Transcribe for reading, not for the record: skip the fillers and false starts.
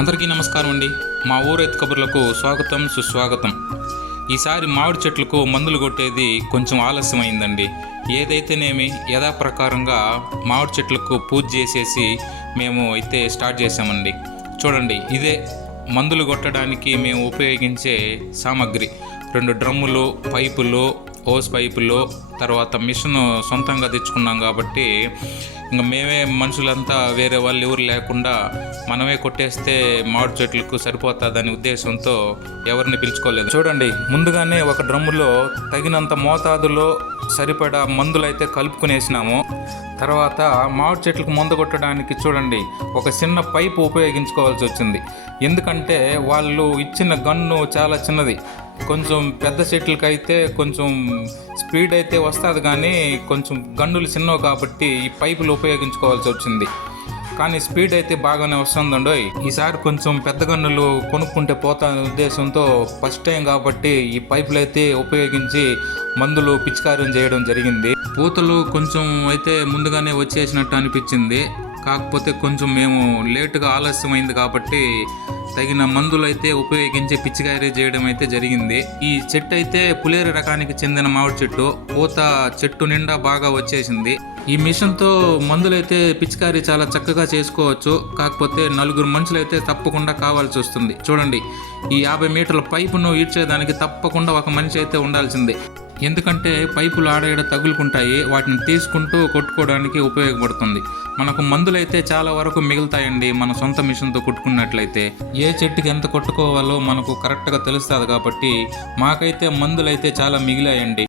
అందరికీ నమస్కారం అండి. మా ఊరు రైతు కబుర్లకు స్వాగతం సుస్వాగతం. ఈసారి మామిడి చెట్లకు మందులు కొట్టేది కొంచెం ఆలస్యమైందండి. ఏదైతేనేమి యథాప్రకారంగా మామిడి చెట్లకు పూజ చేసేసి మేము అయితే స్టార్ట్ చేసామండి. చూడండి, ఇదే మందులు కొట్టడానికి మేము ఉపయోగించే సామాగ్రి. 2 డ్రమ్ములు, పైపులు, హోస్ పైపులు, తర్వాత మిషన్ సొంతంగా తెచ్చుకున్నాం కాబట్టి ఇంకా మేమే మనుషులంతా వేరే వాళ్ళు ఎవరు లేకుండా మనమే కొట్టేస్తే మామిడి చెట్లకు సరిపోతుందనే ఉద్దేశంతో ఎవరిని పిలుచుకోలేదు. చూడండి, ముందుగానే ఒక డ్రమ్ములో తగినంత మోతాదులో సరిపడా మందులు అయితే కలుపుకునేసినాము. తర్వాత మామిడి చెట్లకు మందు కొట్టడానికి చూడండి ఒక చిన్న పైపు ఉపయోగించుకోవాల్సి వచ్చింది. ఎందుకంటే వాళ్ళు ఇచ్చిన గన్ను చాలా చిన్నది. కొంచెం పెద్ద చెట్లకి అయితే కొంచెం స్పీడ్ అయితే వస్తుంది, కానీ కొంచెం గన్నులు చిన్నవి కాబట్టి ఈ పైపులు ఉపయోగించుకోవాల్సి వచ్చింది. కానీ స్పీడ్ అయితే బాగానే వస్తుందండో. ఈసారి కొంచెం పెద్ద గన్నులు కొనుక్కుంటే పోతానే ఉద్దేశంతో ఫస్ట్ టైం కాబట్టి ఈ పైపులు అయితే ఉపయోగించి మందులు పిచికారం చేయడం జరిగింది. పూతలు కొంచెం అయితే ముందుగానే వచ్చేసినట్టు అనిపించింది. కాకపోతే కొంచెం మేము లేటుగా ఆలస్యమైంది కాబట్టి తగిన మందులు అయితే ఉపయోగించి పిచికారీ చేయడం అయితే జరిగింది. ఈ చెట్టు అయితే పులేరు రకానికి చెందిన మామిడి చెట్టు. పూత చెట్టు నిండా బాగా వచ్చేసింది. ఈ మిషన్తో మందులైతే పిచికారీ చాలా చక్కగా చేసుకోవచ్చు. కాకపోతే 4 మనుషులు అయితే తప్పకుండా కావాల్సి వస్తుంది. చూడండి, ఈ 50 మీటర్ల పైపును ఈడ్చేదానికి తప్పకుండా ఒక మనిషి అయితే ఉండాల్సిందే. ఎందుకంటే పైపులు ఆడేడ తగులుకుంటాయి, వాటిని తీసుకుంటూ కొట్టుకోవడానికి ఉపయోగపడుతుంది. మనకు మందులైతే చాలా వరకు మిగులుతాయండి మన సొంత మిషన్తో కొట్టుకున్నట్లయితే. ఏ చెట్టుకి ఎంత కొట్టుకోవాలో మనకు కరెక్ట్గా తెలుస్తుంది కాబట్టి మాకైతే మందులైతే చాలా మిగిలాయండి.